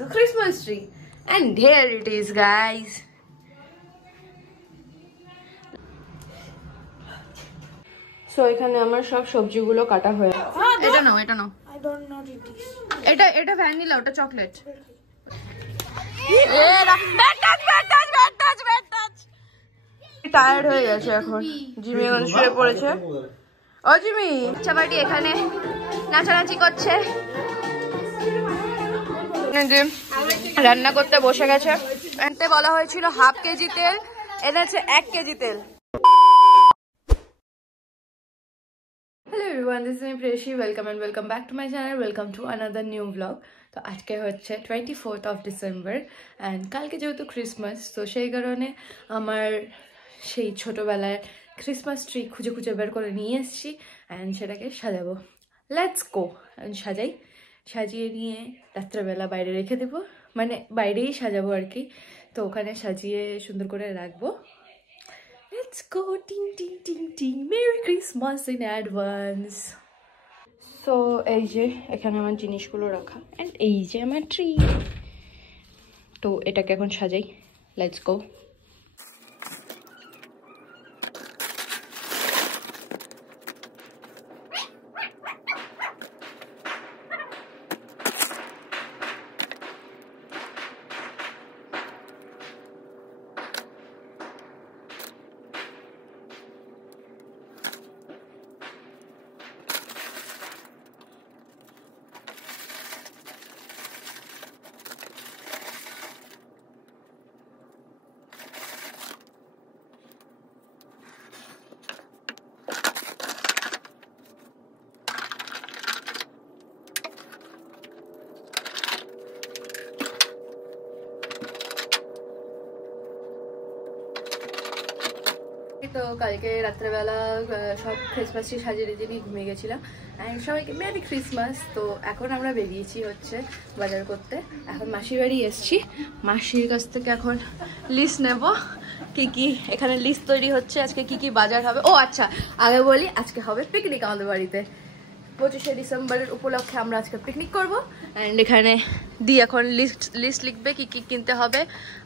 the Christmas tree. And here it is, guys. So এখানে আমার সব সবজিগুলো কাটা হয়ে গেছে। এটা নাও, এটা নাও। I don't know this. এটা ভ্যানিলা, ওটা চকলেট। টায়ার্ড হয়ে গেছে এখন। জিমি এখন শুয়ে পড়েছে। ও জিমি, বাচ্চা বাড়ি এখানে নাচানাচি করছে। রান্না করতে বসে গেছে। এতে বলা হয়েছিল হাফ কেজি তেল, এনেছে 1 কেজি তেল। Hello everyone, this is me Preshi. Welcome and welcome back to my channel. Welcome to another new vlog. তো আজকে হচ্ছে 24th of December and কালকে যেহেতু ক্রিসমাস, তো সেই কারণে আমার সেই ছোটবেলার ক্রিসমাস ট্রি খুঁজে খুঁজে বের করে নিয়ে এসেছি অ্যান্ড সেটাকে সাজাবো। Let's go. সাজিয়ে নিয়ে রাত্রেবেলা বাইরে রেখে দেবো, মানে বাইরেই সাজাবো আর কি। তো ওখানে সাজিয়ে সুন্দর করে রাখবো। Let's go, ting ting ting ting. Merry Christmas in advance. So এই যে এখানে আমার জিনিসগুলো রাখা and এই যে আমার ট্রি। তো এটাকে এখন সাজাই। Let's go. তো কালকে রাত্রেবেলা সব ক্রিসমাস ট্রি সাজিয়ে দিয়ে ঘুমিয়ে গেছিলাম অ্যান্ড সবাইকে মেরি ক্রিসমাস। তো এখন আমরা বেরিয়েছি হচ্ছে বাজার করতে। এখন মাসির বাড়ি এসছি, মাসির কাছ থেকে এখন লিস্ট নেব কি কি। এখানে লিস্ট তৈরি হচ্ছে আজকে কি কি বাজার হবে। ও আচ্ছা, আগে বলি আজকে হবে পিকনিক আমাদের বাড়িতে। 25শে ডিসেম্বরের উপলক্ষে আমরা আজকে পিকনিক করবো অ্যান্ড এখানে এখন লিস্ট লিখবে কি কি কিনতে হবে।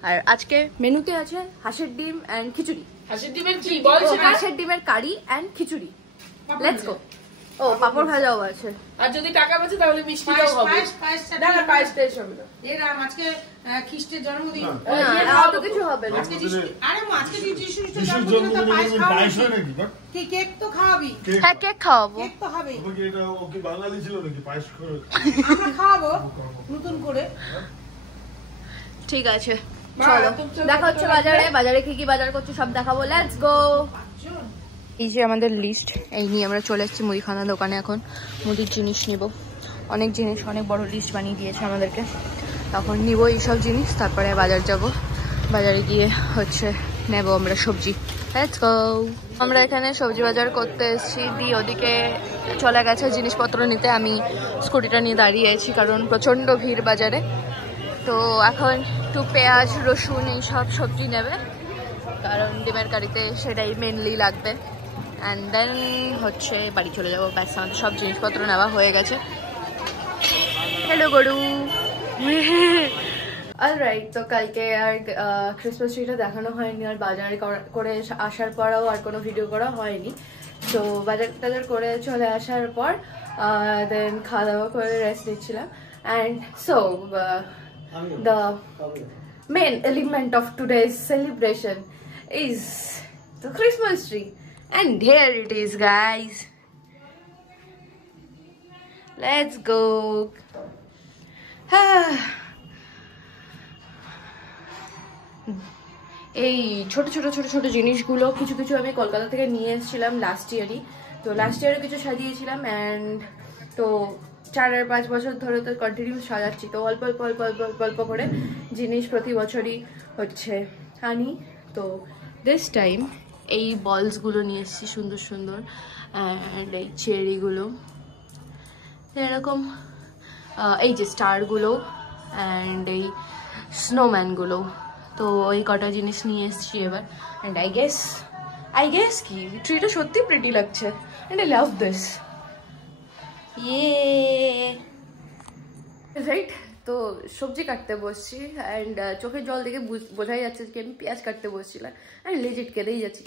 আর আজকে মেনুতে আছে হাঁসের ডিম অ্যান্ড খিচুড়ি। হাঁসের ডিমের কারি এন্ড খিচুড়ি। Let's go. ও পাপড় ভাজাও আছে। আর যদি টাকা বাঁচে তাহলে মিষ্টিও হবে। না না, পায়েস টাইস হবে না। এরাম আজকে খ্রিস্টের জন্মদিন। না তো কিছু হবে না। আজকে আরে মা, আজকে যিশুর জন্মদিন, তো পায়েস খাওয়াবি নাকি? কি কেক তো খাওয়াবি? হ্যাঁ কেক খাওয়াবো। কেক তো হবে। ওকে এটা ওকে বাঙালি ছিল নাকি পায়েস করে? আমরা খাওয়াবো নতুন করে। ঠিক আছে, চলো দেখা হচ্ছে বাজারে। বাজারে কি কি বাজার করছি সব দেখাবো। Let's go. এই যে আমাদের লিস্ট, এই নিয়ে আমরা চলে এসেছি মুদিখানা দোকানে। এখন মুদির জিনিস নিব। অনেক জিনিস, অনেক বড় লিস্ট বানিয়ে দিয়েছে আমাদেরকে। তখন নিব এইসব জিনিস, তারপরে বাজার যাব। বাজারে গিয়ে হচ্ছে নেব আমরা সবজি। Let's go. আমরা এখানে সবজি বাজার করতে এসেছি, দিয়ে ওদিকে চলে গেছে জিনিসপত্র নিতে। আমি স্কুটিটা নিয়ে দাঁড়িয়ে আছি কারণ প্রচণ্ড ভিড় বাজারে। তো এখন একটু পেঁয়াজ রসুন এইসব সবজি নেবে কারণ ডিমের কারিতে সেটাই মেনলি লাগবে। অ্যান্ড দেন হচ্ছে বাড়ি চলে যাবো। ব্যাস আমাদের সব জিনিসপত্র নেওয়া হয়ে গেছে। হ্যালো গরু। অলরাইট, তো কালকে আর ক্রিসমাস ট্রিটা দেখানো হয়নি, আর বাজারে করে আসার পরেও আর কোনো ভিডিও করা হয়নি। তো বাজার টাজার করে চলে আসার পর দেন খাওয়া দাওয়া করে রেস্ট নিচ্ছিলাম। And so the main element of today's celebration is the Christmas tree, and here it is, guys. Let's go. এই ছোট ছোট ছোট ছোট জিনিসগুলো কিছু কিছু আমি কলকাতা থেকে নিয়ে এসেছিলাম লাস্ট ইয়ারই। তো লাস্ট ইয়ারে কিছু সাজিয়েছিলাম অ্যান্ড তো 4-5 বছর ধরে তো কন্টিনিউ সাজাচ্ছি। তো অল্প অল্প অল্প অল্প অল্প অল্প করে জিনিস প্রতি বছরই হচ্ছে আনি। তো দিস টাইম এই বলসগুলো নিয়ে এসেছি সুন্দর সুন্দর, অ্যান্ড এই চেরিগুলো এরকম, এই যে স্টারগুলো অ্যান্ড এই স্নোম্যানগুলো। তো এই কটা জিনিস নিয়ে এসেছি এবার। অ্যান্ড আই গেস কি ট্রিটা সত্যি প্রিটি লাগছে and I love this. Right, তো সবজি কাটতে বসছি অ্যান্ড চোখের জল দেখে বোঝাই যাচ্ছে যে আমি পেঁয়াজ কাটতে বসছিলাম অ্যান্ড লেজিট কেঁদেই যাচ্ছে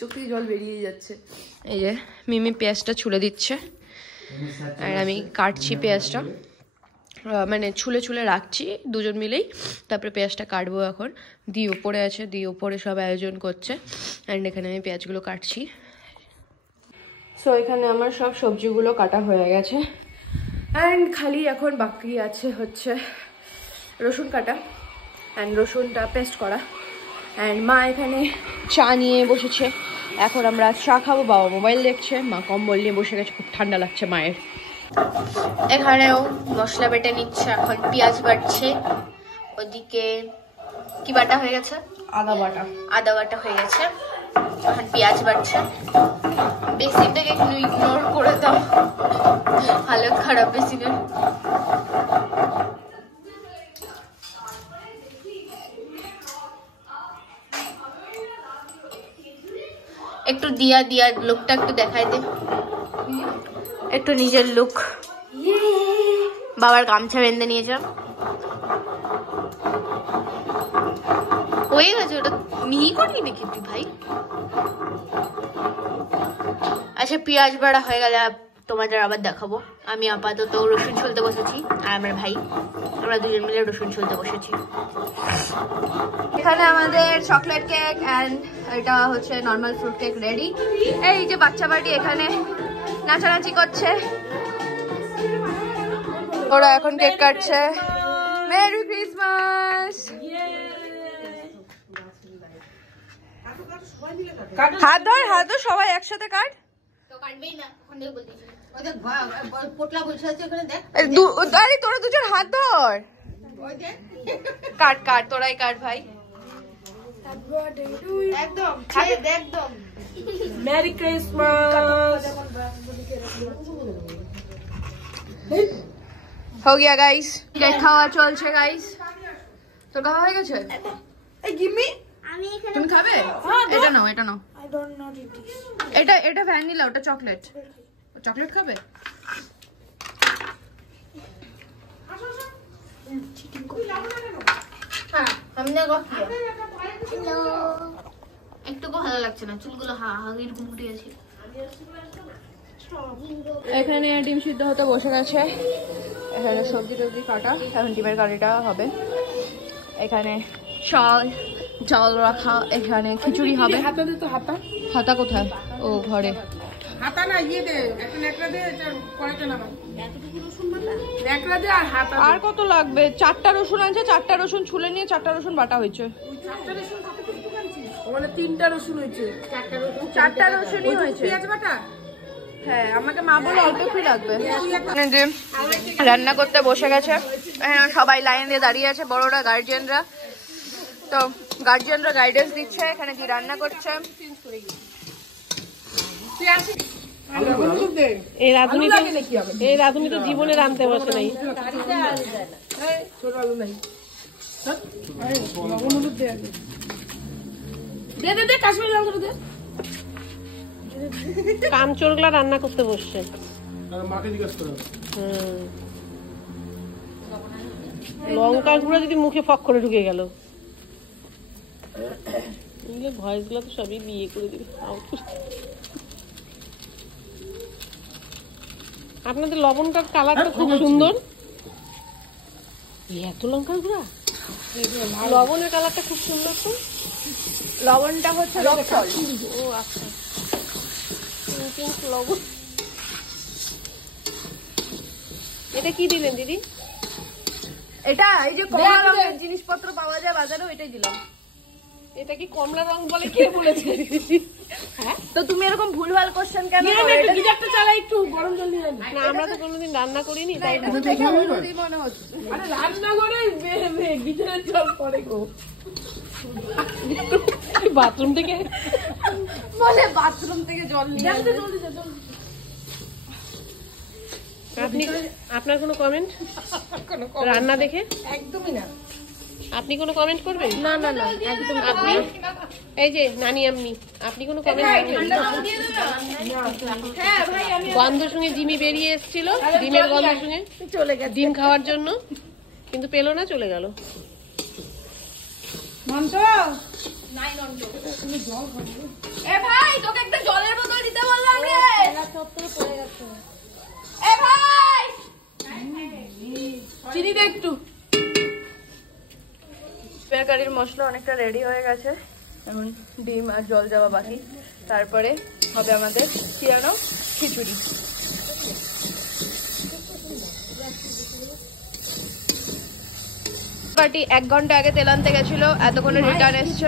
চোখ থেকে জল বেরিয়ে যাচ্ছে। এই যে মিমি পেঁয়াজটা ছুলে দিচ্ছে আর আমি কাটছি পেঁয়াজটা, মানে ছুলে ছুলে রাখছি দুজন মিলেই, তারপরে পেঁয়াজটা কাটবো। এখন দি ওপরে আছে, দি ওপরে সব আয়োজন করছে অ্যান্ড এখানে আমি পেঁয়াজগুলো কাটছি। সো এখানে আমার সব সবজিগুলো কাটা হয়ে গেছে অ্যান্ড খালি এখন বাকি আছে হচ্ছে রসুন কাটা অ্যান্ড রসুনটা পেস্ট করা। অ্যান্ড মা এখানে চা নিয়ে বসেছে, এখন আমরা চা খাবো। বাবা মোবাইল দেখছে, মা কম্বল নিয়ে বসে গেছে, খুব ঠান্ডা লাগছে মায়ের। এখানেও মশলা বেটে নিচ্ছে, এখন পেঁয়াজ বাটছে। ওদিকে কি বাটা হয়ে গেছে? আদা বাটা হয়ে গেছে, এখন পেঁয়াজ বাটছে। বেসিনটাকে একটু ইগনোর করে দাও, হালত খারাপ বেসিনের। একটু দিয়া লুকটা একটু দেখাই দে, একটু নিজের লুক। বাবার গামছা বেঁধে নিয়েছে, হয়ে গেছে। ওটা মিহি করি নাকি তুই ভাই? আচ্ছা পেঁয়াজ বাড়া হয়ে গেলে তোমাদের আবার দেখাবো। আমি আপাতত রসুন ছুলতে বসেছি আর আমার ভাই, আমরা দুজন মিলে রসুন ছুলতে বসেছি। এখানে আমাদের চকলেট কেক অ্যান্ড এটা হচ্ছে নর্মাল ফ্রুট কেক রেডি। এই যে বাচ্চা বাড়ি এখানে নাচানাচি করছে, ওরা এখন কেক কাটছে। Merry Christmas. হাত ধর সবাই একসাথে কাট। আরে তোরা দুজন হাত ধর, কাট তোরাই কাট ভাই। একদম একদম মেরি ক্রিসমাস। हो गया गाइस, কেক খাওয়া চলছে গাইস। তো খাওয়া হয়ে গেছে? তুমি খাবে? এটা নাও, এটা নাও। এটা ভ্যানিলা, ওটা চকলেট। চকলেট খাবে? একটু ভালো লাগছে না, চুলগুলো এরকম উঠে গেছে। এখানে ডিম সিদ্ধ হতে বসে গেছে, এখানে সবজি টবজি কাটা, এখন ডিমের কারিটা হবে। এখানে চাল রাখা, এখানে খিচুড়ি হবে। হাতা কোথায়? ও ঘরে। হাতা না ইয়ে দে, একটা নেকড়া দে, এটা কয়টা নামা। নেকড়া দে আর হাতা। আর কত লাগবে? 4টা রসুন আছে, 4টা রসুন ছুলে নিয়ে 4টা রসুন বাটা হয়েছে। 4টা রসুন কত করে আনছিস? মানে 3টা রসুন হয়েছে। 4টা রসুনই হয়েছে। পেঁয়াজ বাটা? হ্যাঁ, আমাকে মা বলে অল্প একটু লাগবে। রান্না করতে বসে গেছে, সবাই লাইন দিয়ে দাঁড়িয়ে আছে, বড়রা গার্জিয়ানরা। তো গার্জিয়ানরা গাইডেন্স দিচ্ছে এখানে কি রান্না করছে। এই রাঁধুনি তো জীবনে রাঁধতে বসে নাই। কামচোরগুলা রান্না করতে বসছে। লঙ্কা গুঁড়া যদি মুখে ফক করে ঢুকে গেল, ভয়েস গুলো তো সবই বিয়ে করে দিবে। আপনাদের লবণটার কালারটা খুব সুন্দর। এত লঙ্কার গুঁড়া, লবণের কালারটা খুব সুন্দর। তো লবণটা হচ্ছে রক্সল। ও আচ্ছা, লবণ। এটা কি দিলেন দিদি? এটা এই যে কমলা রঙের জিনিসপত্র পাওয়া যায় বাজারে, ওইটাই দিলাম। এটা কি কমলা রং বলে কে বলেছে? হ্যাঁ, তো তুমি এরকম ভুলভাল কোশ্চেন কেন? গিজারটা চালা, একটু গরম জল নিয়ে না। আমরা তো কোনোদিন রান্না করিনি, তাই মনে হচ্ছে। আরে রান্না করে গিজারের জল পড়ে গো। বাথরুম থেকে বলে বাথরুম থেকে জল নিয়ে আসবে। আপনি আপনার কোনো কমেন্ট রান্না দেখে? একদমই না। আপনি কোনো কমেন্ট করবেন? না না না, একদম। আপনি এই যে নানি, আপনি কোনো কমেন্ট করবেন? গন্ধের সঙ্গে জিমি বেরিয়ে এসেছিল, ডিমের গন্ধের সঙ্গে চলে গেছে ডিম খাওয়ার জন্য। কিন্তু পেলো না, চলে গেল। মন্টু নাই নন্দ, তুমি জল খাবে? এ ভাই তোকে একটা জলের বোতল দিতে বললাম রে। এলা চত্বরে পড়ে গেছে। এ ভাই চিনি দে একটু। পেঁয়াজ কারির মশলা অনেকটা রেডি হয়ে গেছে, এখন ডিম আর জল যাওয়া বাকি, তারপরে হবে আমাদের কি জানো খিচুড়ি। পার্টি 1 ঘন্টা আগে তেল আনতে গেছিল, এতক্ষণে রিটার্ন এসছে।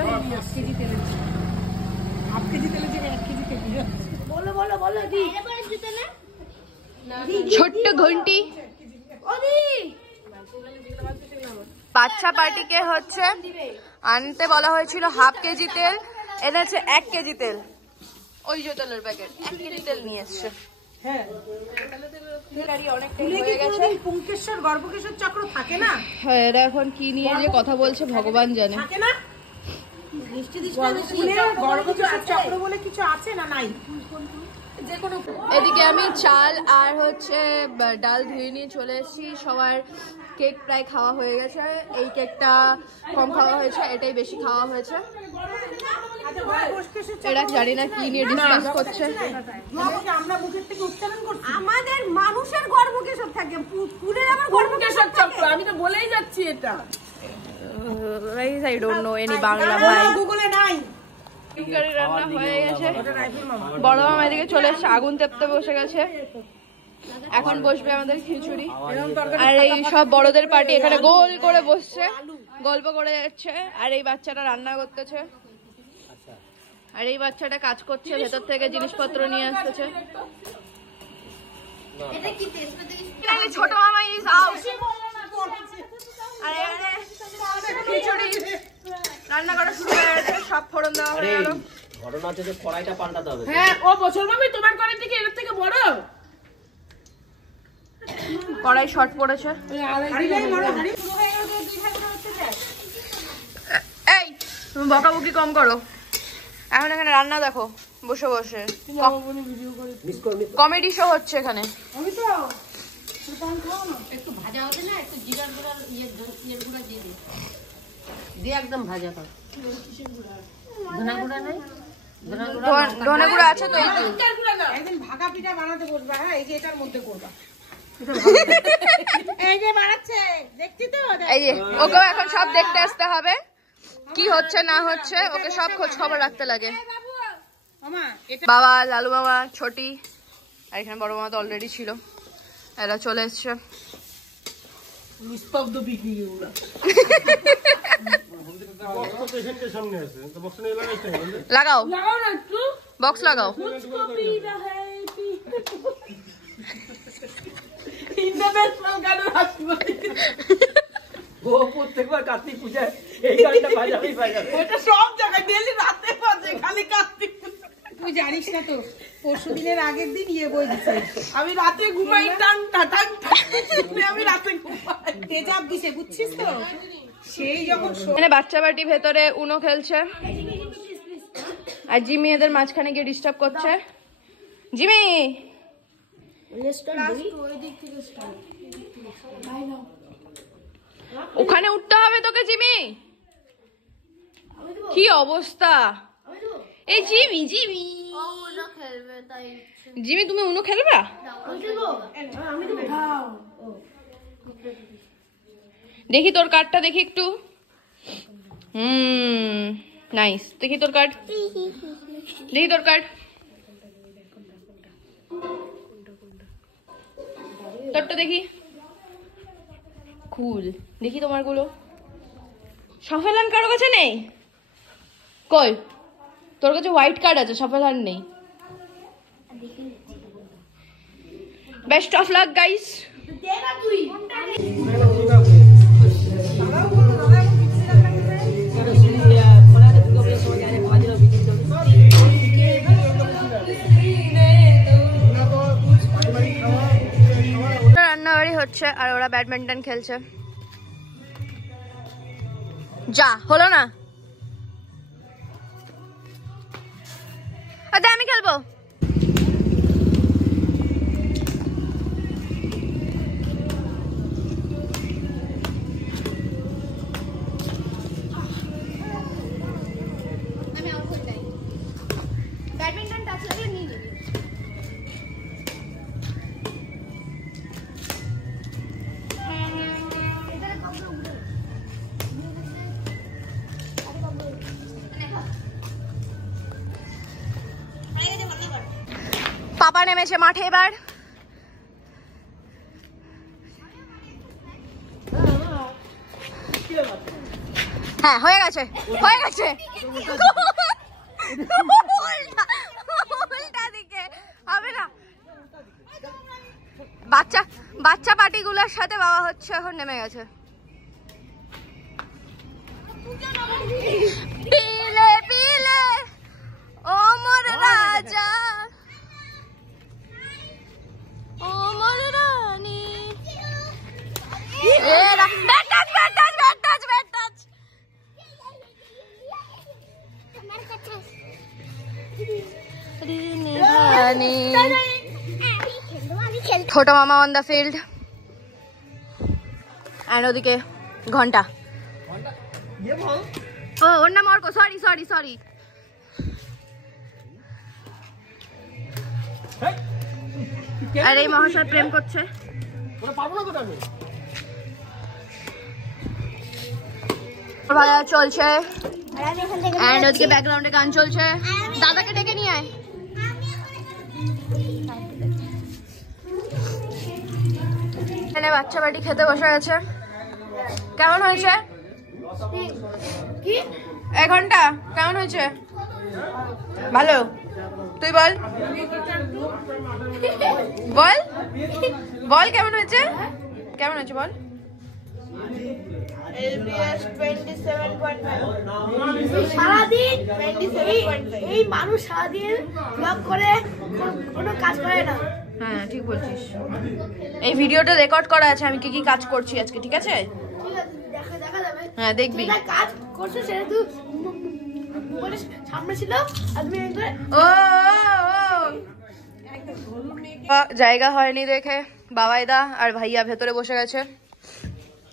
ছোট্ট ঘন্টি বাচ্চা পার্টিকে হচ্ছে আনতে বলা হয়েছিল 1/2 কেজি তেল, এনেছে 1 কেজি তেল। ওই যে তেলের প্যাকেট 1 কেজি তেল নিয়ে এসছে। এরা এখন কি নিয়ে যে কথা বলছে ভগবান জানে। এদিকে আমি চাল আর হচ্ছে ডাল ধুয়ে নিয়ে চলে এসেছি। সবার কেক প্রায় খাওয়া হয়ে গেছে, এই কেকটা কম খাওয়া হয়েছে, এটাই বেশি খাওয়া হয়েছে। এরা জানি না কি নিয়ে ডিসকাস করছে। আমাদের মানুষের গর্ভকেশর থাকে, কুকুরের আবার গর্ভকেশর থাকে। আমি তো বলেই যাচ্ছি এটা। I don't know any Bangla ভাই। গুগলে নাই। রান্না হয়ে গেছে, বড় মামা এদিকে চলে এসেছে, আগুন তেপতে বসে গেছে। এখন বসবে আমাদের খিচুড়ি। আর এই সব বড়দের পার্টি এখানে গোল করে বসছে, গল্প করে যাচ্ছে। আর এই বাচ্চাটা রান্না করতেছে, আর এই বাচ্চাটা কাজ করছে, ভেতর থেকে জিনিসপত্র নিয়ে আসতেছে। ছোট মামা ইজ আউট। আর খিচুড়ি রান্না করা শুরু হয়ে গেছে, সব ফোড়ন দেওয়া হয়ে গেল। ঘটনা হচ্ছে যে কড়াইটা পাল্টাতে হবে। হ্যাঁ, ও বছর ভাবি তোমার কড়াই থেকে এর থেকে বড়। কড়াই শর্ট পড়েছে। এই তুমি বকাবকি কম করো, এখন এখানে রান্না দেখো বসে বসে, কমেডি শো হচ্ছে এখানে। একটু ভাজা হতে না, একটু জিরার গুঁড়া ইয়ের গুঁড়া দিয়ে দিই, দিয়ে একদম ভাজা কর। ধনা গুঁড়া নাই, ধনে গুঁড়া আছে তো। একদিন ভাগা পিঠা বানাতে বলবা। হ্যাঁ, এই যে এটার মধ্যে করবা। এই যে বানাচ্ছে, দেখছি তো। এই যে ওকে এখন সব দেখতে আসতে হবে, কি হচ্ছে না হচ্ছে, ওকে সব খোঁজ খবর রাখতে লাগে। বাবা, লালু মামা, ছোটি, আর এখানে বড় মামা তো অলরেডি ছিল, এরা চলে এসছে। লাগাও বক্স লাগাও। প্রত্যেকবার কার্তিক পূজায় এই গানটা বাজাবেই বাজাবে। এটা সব জায়গায় ডেইলি রাতে বাজে, খালি কার্তিক। তুই জানিস না তো, পরশু দিনের আগের দিন ইয়ে বই দিছে, আমি রাতে ঘুমাই টান টাটান, আমি রাতে ঘুমাই তেজাব দিছে, বুঝছিস তো। সেই যখন মানে বাচ্চা বাটি ভেতরে উনো খেলছে, আর জিমি এদের মাঝখানে গিয়ে ডিস্টার্ব করছে। জিমি ওখানে উঠতে হবে তোকে। জিমি কি অবস্থা, এই জিমি জিমি জিমি তুমি উনো খেলবা? দেখি তোর কার্ডটা, দেখি একটু। নাইস, দেখি তোর কার্ড, দেখি তোর কার্ড, তোরটা দেখি। কুল, দেখি তোমার গুলো। সফেলান কারো কাছে নেই? কই তোর কাছে হোয়াইট কার্ড আছে, সফেলান নেই। Best of luck guys. রান্নাবাড়ি হচ্ছে আর ওরা ব্যাডমিন্টন খেলছে। যা হলো না, আচ্ছা আমি খেলবো। পাপা নেমেছে মাঠে এবার। হ্যাঁ হয়ে গেছে হয়ে গেছে। উল্টা দিকে হবে না। বাচ্চা পার্টিগুলোর সাথে বাবা হচ্ছে এখন নেমে গেছে। পিলে পিলে ও মোর রাজা ও মোর রানী। ছোট মামা অন দ্য ফিল্ড এন্ড ওদিকে ঘন্টা। ও ওর নাম অর্ক, সরি সরি সরি। আর এই মহাশয় প্রেম করছে। ভালো চলছে এন্ড ওদিকে ব্যাকগ্রাউন্ডে গান চলছে। দাদাকে ডেকে নিয়ে আয়। এখানে বাচ্চা বাড়ি খেতে বসে গেছে। কেমন হয়েছে এক ঘন্টা? কেমন হয়েছে? ভালো। তুই বল বল বল কেমন হয়েছে? কেমন হয়েছে বল। সারাদিন এই মানুষ সারাদিন ব্লগ করে কোনো কাজ করে না। হ্যাঁ ঠিক বলছিস। এই ভিডিওটা রেকর্ড করা আছে আমি কি কি কাজ করছি আজকে, ঠিক আছে? দেখা যাবে। হ্যাঁ দেখবি। কাজ করছে সেটা তুই সামনে ছিল আর তুমি জায়গা হয়নি দেখে বাবাইদা আর ভাইয়া ভেতরে বসে গেছে।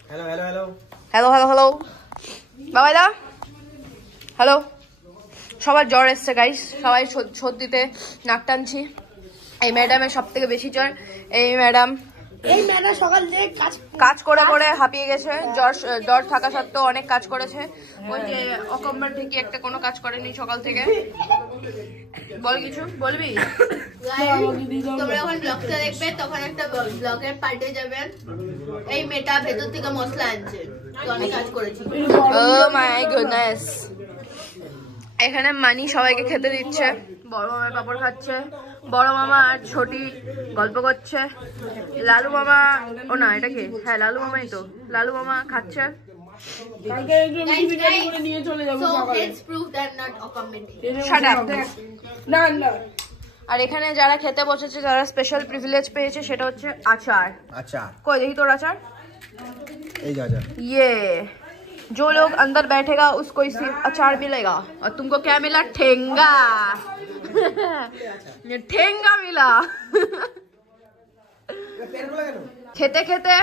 Hello hello hello hello hello hello বাবাইদা হ্যালো। সবার জ্বর এসছে গাইস, সবাই সর্দিতে নাক টানছি। এই ম্যাডামের সব থেকে বেশি জ্বর। এই ম্যাডাম সকাল থেকে কাজ করে করে হাঁপিয়ে গেছে। জ্বর থাকা সত্ত্বেও অনেক কাজ করেছে। ওই যে অকম্বর থেকে একটা কোনো কাজ করেনি সকাল থেকে। বল কিছু বলবি? তোমরা যখন ব্লগটা দেখবে তখন একটা ব্লগের পার্টে যাবেন। এই মেয়েটা ভেতর থেকে মশলা আনছে, অনেক কাজ করেছি। ও মাই গুডনেস। এখানে মানি সবাইকে খেতে দিচ্ছে। বড় মামার পাপড় খাচ্ছে, বড় মামা আর ছোটি গল্প করছে। লালু মামা, ও না এটা কি? হ্যাঁ লালু মামাই তো। লালু মামা খাচ্ছে। আর এখানে যারা খেতে বসেছে, যারা স্পেশাল প্রিভিলেজ পেয়েছে সেটা হচ্ছে আচার। আচার কই দেখি তোর আচার। এই যে আচার। ये जो लोग अंदर बैठेगा उसको इसी अचार मिलेगा। और तुमको क्या मिला? ठेंगा। ठेंगा मिला। খেতে খেতে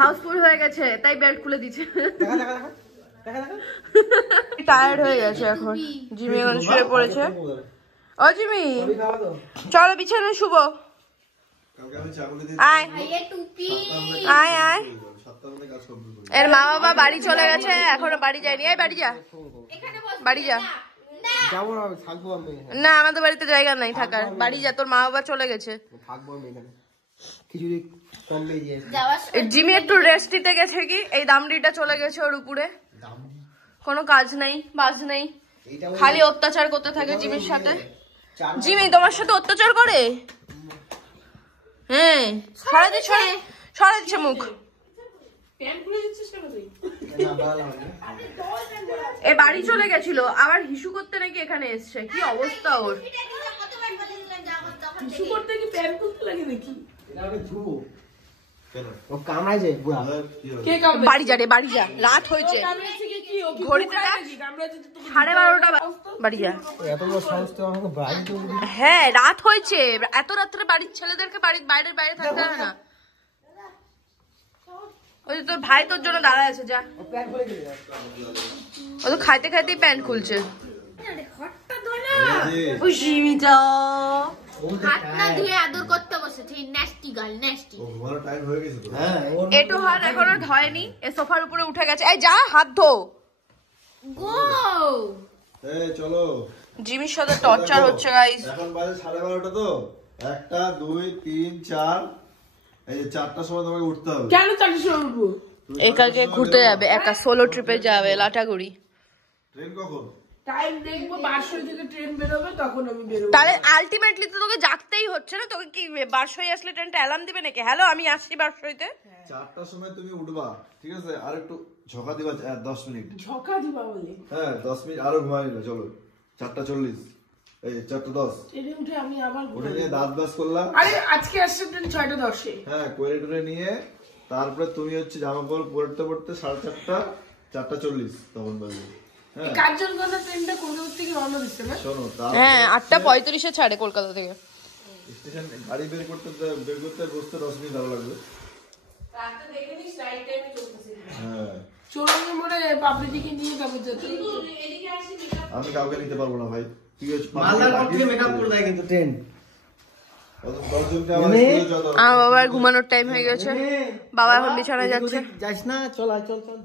হাউসফুল হয়ে গেছে তাই বেল্ট খুলে দিচ্ছে। টায়ার্ড হয়ে গেছে এখন। জিমি এখন শুয়ে পড়েছে। ও জিমি চলো বিছানায় শুবো। আয় আয় আয়। এর মা বাবা বাড়ি চলে গেছে, এখনো বাড়ি যায়নি। এই বাড়ি যা, বাড়ি যা। না আমাদের বাড়িতে জায়গা নাই থাকার, বাড়ি যা। তোর মা বাবা চলে গেছে। জিমি একটু রেস্ট নিতে গেছে কি এই দামড়িটা চলে গেছে ওর উপরে। কোনো কাজ নেই বাজ নেই, খালি অত্যাচার করতে থাকে জিমির সাথে। জিমি তোমার সাথে অত্যাচার করে? হ্যাঁ সরা দিচ্ছে মুখ। এ বাড়ি চলে গেছিল আবার হিসু করতে নাকি এখানে এসছে। কি অবস্থা ওর। হিসু করতে কি প্যান্ট খুলতে লাগে নাকি? বাড়ি যা রে, বাড়ি যা। রাত হয়েছে, ঘড়িতে 12:30। বাড়ি যা। হ্যাঁ রাত হয়েছে, এত রাত্রে বাড়ির ছেলেদেরকে বাইরে থাকতে হয় না। ওই তোর ভাই তোর জন্য দাঁড়ায় আছে, যা। ও তো খাইতে খাইতেই প্যান্ট খুলছে। এটু হাত এখনো ধয়নি, এ সোফার উপরে উঠে গেছে। এই যা হাত ধো। চলো জিমির সাথে টর্চার হচ্ছে গাইস। এখন বাজে 12:30 তো 1 2 3 4 এই যে 4টার সময় তোমাকে উঠতে হবে। কেন 4টার সময় উঠবো? একাকে ঘুরতে যাবে, একা সোলো ট্রিপে যাবে লাটাগুড়ি। ট্রেন কখন? টাইম দেখবো, বারশোই থেকে ট্রেন বেরোবে, তখন আমি বেরোবো। তাহলে আলটিমেটলি তো তোকে জাগতেই হচ্ছে না, তোকে কি বারশোই আসলে ট্রেনটা অ্যালার্ম দিবে নাকি? হ্যালো আমি আসছি বারশোইতে। 4টার সময় তুমি উঠবা, ঠিক আছে? আর একটু ঝকা দিবা 10 মিনিট। ঝকা দিবা বলে? হ্যাঁ 10 মিনিট আরো ঘুমাই নিলা। চলো 4:40, এই 4:10 ট্রেনে উঠে আমি আবার উঠে নিয়ে দাঁত ব্রাশ করলাম। আরে আজকে আসছে ট্রেন 6:10-এ। হ্যাঁ কোয়ারিডোরে নিয়ে তারপরে তুমি হচ্ছে জামা কাপড় পরতে পরতে 4:30 4:40 তখন বাজে। হ্যাঁ কাঞ্চনজঙ্ঘা ট্রেনটা কলকাতা থেকে রওনা দিচ্ছে না? শোনো হ্যাঁ 8:35-এ ছাড়ে কলকাতা থেকে। স্টেশন গাড়ি বের করতে বসতে 10 মিনিট আরো লাগবে। রাতে দেখে নিস, রাইট টাইমে চলতেছে। হ্যাঁ চোরঙ্গের মোড়ে পাবলিদিকে নিয়ে যাবো যেতে। আমি কাউকে নিতে পারবো না ভাই। তুই হচ্ছে মালদার পর থেকে মেকআপ করে দেয় কিন্তু ট্রেন। আমার বাবার ঘুমানোর টাইম হয়ে গেছে, বাবা এখন বিছানায় যাচ্ছে। যাস না, চল আয়, চল চল।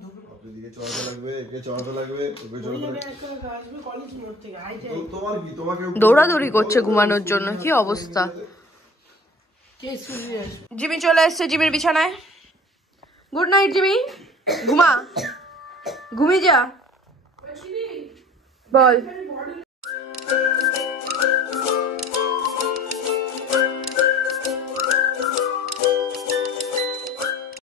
এদিকে চড়াতে লাগবে, একে চড়াতে লাগবে, ওকে চড়াতে লাগবে। আসবে কলেজ মোড় থেকে, হাইটে তোমার কি তোমাকে দৌড়াদৌড়ি করছে ঘুমানোর জন্য, কি অবস্থা। কে শুনে আসবে? জিমি চলে এসছে জিমির বিছানায়। গুড নাইট জিমি, ঘুমা, ঘুমিয়ে যা। বল